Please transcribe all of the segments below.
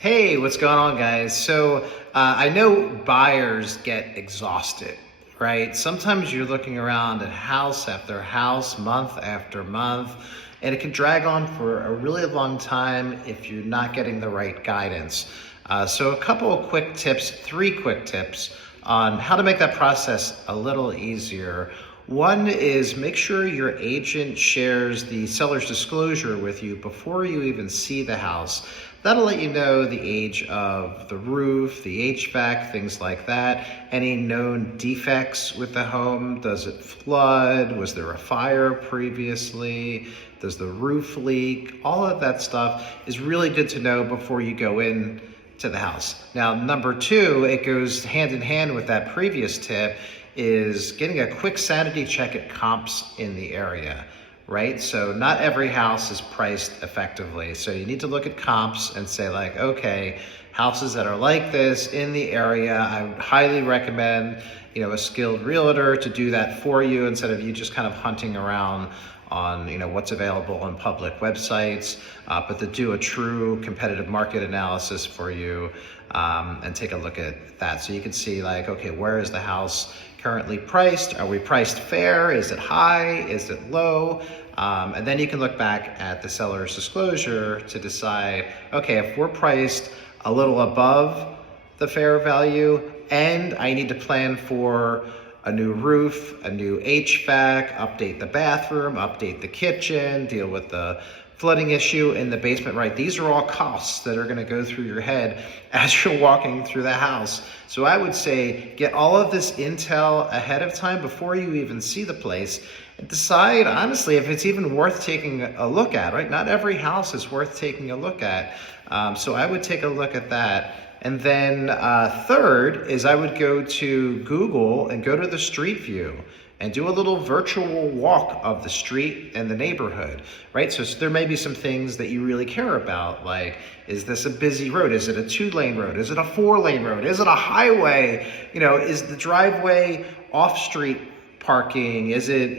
Hey, what's going on, guys? I know buyers get exhausted, right? Sometimes you're looking around at house after house, month after month, and it can drag on for a really long time if you're not getting the right guidance. So a couple of quick tips, 3 quick tips on how to make that process a little easier. One is make sure your agent shares the seller's disclosure with you before you even see the house. That'll let you know the age of the roof, the HVAC, things like that, any known defects with the home. Does it flood? Was there a fire previously? Does the roof leak? All of that stuff is really good to know before you go in to the house. Now, number 2, it goes hand in hand with that previous tip, is getting a quick sanity check at comps in the area, right? So not every house is priced effectively. So you need to look at comps and say like, okay, houses that are like this in the area, I would highly recommend, a skilled realtor to do that for you instead of you just kind of hunting around on what's available on public websites, but to do a true competitive market analysis for you and take a look at that. So you can see like, okay, where is the house currently priced? Are we priced fair? Is it high? Is it low? And then you can look back at the seller's disclosure to decide, okay, if we're priced a little above the fair value and I need to plan for a new roof, a new HVAC, update the bathroom, update the kitchen, deal with the flooding issue in the basement, right? These are all costs that are gonna go through your head as you're walking through the house. So I would say get all of this intel ahead of time before you even see the place and decide, honestly, if it's even worth taking a look at, right? Not every house is worth taking a look at. So I would take a look at that. And then third is I would go to Google and go to the street view and do a little virtual walk of the street and the neighborhood, right? So there may be some things that you really care about, like, is this a busy road? Is it a 2-lane road? Is it a 4-lane road? Is it a highway? Is the driveway off-street parking? Is it,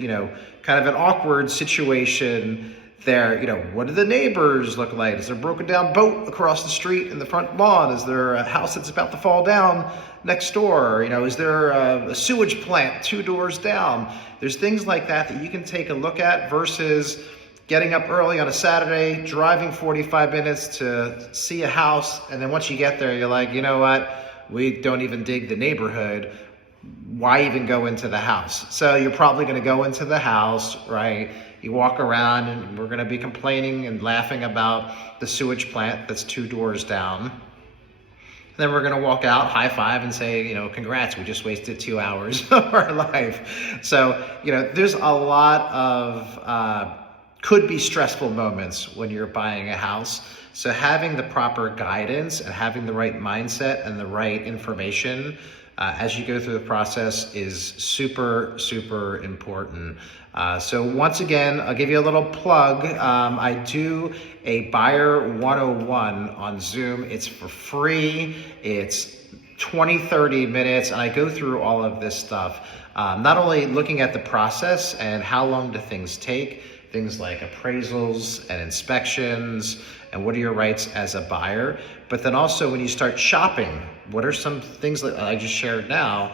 kind of an awkward situation there? What do the neighbors look like? Is there a broken down boat across the street in the front lawn? Is there a house that's about to fall down next door? Is there a sewage plant 2 doors down? There's things like that you can take a look at versus getting up early on a Saturday, driving 45 minutes to see a house. And then once you get there, you're like, you know what? We don't even dig the neighborhood. Why even go into the house? So you're probably going to go into the house, right? You walk around and we're going to be complaining and laughing about the sewage plant that's 2 doors down. Then we're going to walk out, high five, and say, congrats, we just wasted 2 hours of our life. So, there's a lot of could be stressful moments when you're buying a house. So having the proper guidance and having the right mindset and the right information as you go through the process is super, super important. So once again, I'll give you a little plug. I do a Buyer 101 on Zoom. It's for free. It's 20-30 minutes, and I go through all of this stuff. Not only looking at the process and how long do things take, things like appraisals and inspections, and what are your rights as a buyer, but then also when you start shopping, what are some things that I just shared now,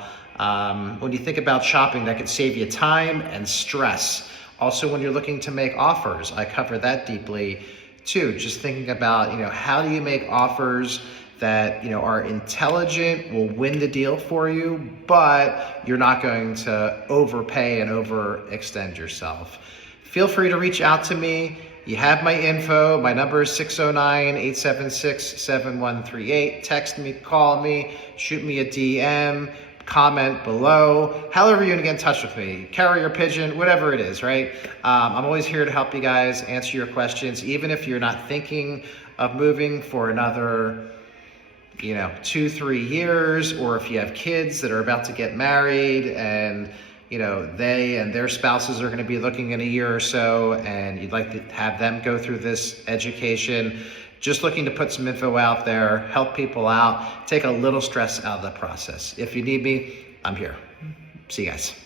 when you think about shopping that could save you time and stress. Also, when you're looking to make offers, I cover that deeply too. Just thinking about, how do you make offers that, are intelligent, will win the deal for you, but you're not going to overpay and overextend yourself. Feel free to reach out to me. You have my info. My number is 609-876-7138. Text me, call me, shoot me a DM, comment below. However you want to get in touch with me, carrier pigeon, whatever it is, right? I'm always here to help you guys, answer your questions, even if you're not thinking of moving for another 2-3 years, or if you have kids that are about to get married and they and their spouses are going to be looking in a year or so, and you'd like to have them go through this education. Just looking to put some info out there, help people out, take a little stress out of the process. If you need me, I'm here. See you guys.